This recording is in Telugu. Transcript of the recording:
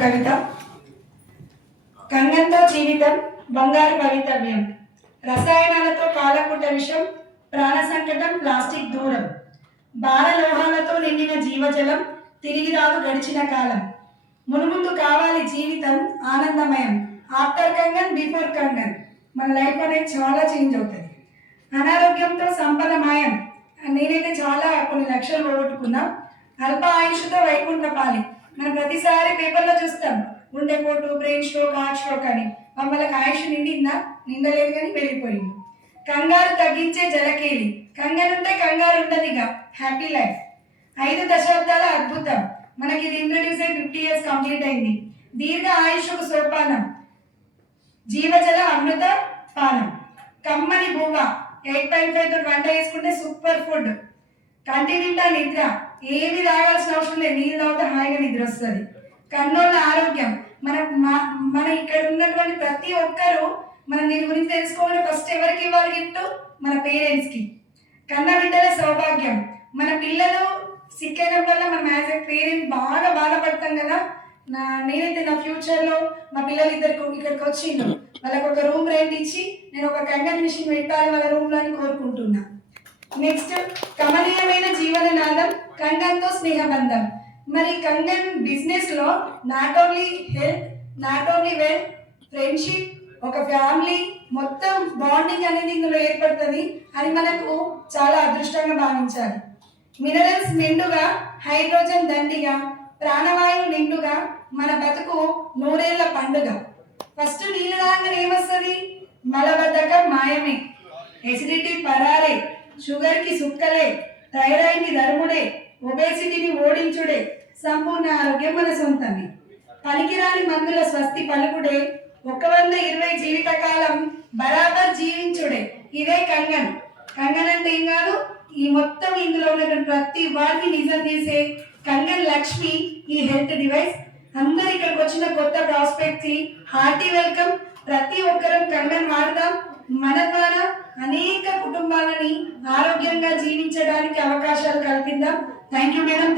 కవిత. కంగంతో జీవితం బంగారు భవితవ్యం, రసాయనాలతో కాలపుట విషం, ప్రాణ సంకటం ప్లాస్టిక్ దూరం, భారలోహాలతో నిండిన జీవజలం, తిరిగి రాదు గడిచిన కాలం, మునుముందు కావాలి జీవితం ఆనందమయం, ఆఫ్టర్ కంగన్ బిఫోర్ కంగన్. మన లైఫ్ అనేది చాలా చేంజ్ అవుతుంది. అనారోగ్యంతో సంపద మాయం, నేనైతే చాలా కొన్ని లక్షలు పోగొట్టుకున్నా. అల్ప ఆయుష్తో వైకుంఠ పాలి, మనం ప్రతిసారి పేపర్లో చూస్తాం గుండెపోటు, బ్రెయిన్ స్ట్రోక్, హార్ట్ స్ట్రోక్ అని. మమ్మల్ని ఆయుష్ నిండిందా? నిండలేదు కానీ పెరిగిపోయింది. కంగారు తగ్గించే జలకేలి, కంగారుంటే కంగారు ఉండదిగా, హ్యాపీ లైఫ్. 5 దశాబ్దాల అద్భుతం, మనకి ఇది ఇంట్రడ్యూస్ అయ్యి 50 years కంప్లీట్ అయింది. దీర్ఘ ఆయుష్కు సోపానం, జీవజల అమృత పానం, కమ్మని బువ్వ 8.5 తో వంట వేసుకుంటే సూపర్ ఫుడ్, కంటి నిండా నిద్ర, ఏమి తాగాల్సిన అవసరం లేదు, నీళ్ళు తాగితే హాయిగా నిద్ర వస్తుంది. కన్నోళ్ళ ఆరోగ్యం, మన ఇక్కడ ఉన్నటువంటి ప్రతి ఒక్కరూ మనం దీని గురించి తెలుసుకోవాలి. ఫస్ట్ ఎవరికి ఇవ్వాలి గిఫ్ట్? మన పేరెంట్స్కి. కన్న బిడ్డల సౌభాగ్యం, మన పిల్లలు సిక్ అయినప్పుడల్లా మనం యాజ్ ఎ పేరెంట్ బాగా బాధపడతాం కదా. నేనైతే నా ఫ్యూచర్లో మా పిల్లలు ఇక్కడికి వచ్చిండు, వాళ్ళకి ఒక రూమ్ రెంట్ ఇచ్చి నేను ఒక కంగన్ మిషన్ పెట్టాలి వాళ్ళ రూమ్లో అని కోరుకుంటున్నా. నెక్స్ట్, కమనీయమైన జీవన నాదం, కంగన్తో స్నేహబంధం. మరి కంగన్ బిజినెస్లో not only health, not only wealth, friendship, ఒక ఫ్యామిలీ మొత్తం బాండింగ్ అనేది ఇందులో ఏర్పడుతుంది అని మనకు చాలా అదృష్టంగా భావించాలి. మినరల్స్ నిండుగా, హైడ్రోజన్ దండిగా, ప్రాణవాయువు నిండుగా, మన బతుకు 100 ఏళ్ల పండుగ. ఫస్ట్ నీళ్ళు తాగగానే ఏమొస్తుంది? మలబద్ధకం మాయమే, ఎసిడిటీ పరారే, షుగర్కి సుక్కలే, థైరాయిడ్ని ధర్ముడే, ఒబేసిటీని ఓడించుడే, సంపూర్ణ ఆరోగ్యం మన సొంతమే. పనికిరాని మందుల స్వస్తి పలుకుడే, 120 జీవితకాలం బరాబర్ జీవించుడే. ఇదే కంగన్. కంగన్ అంటే ఏం కాదు, ఈ మొత్తం ఇందులో ఉన్నటువంటి ప్రతి వాడిని నిజం చేసే కంగన్ లక్ష్మి ఈ హెల్త్ డివైస్. అందరూ ఇక్కడికి వచ్చిన కొత్త ప్రాస్పెక్ట్స్ కి హార్టీ వెల్కమ్. ప్రతి ఒక్కరం కంగన్ వాడదాం. మన ద్వారా అనేక కుటుంబాలని ఆరోగ్యంగా జీవించడానికి అవకాశాలు కల్పిద్దాం. Thank you madam.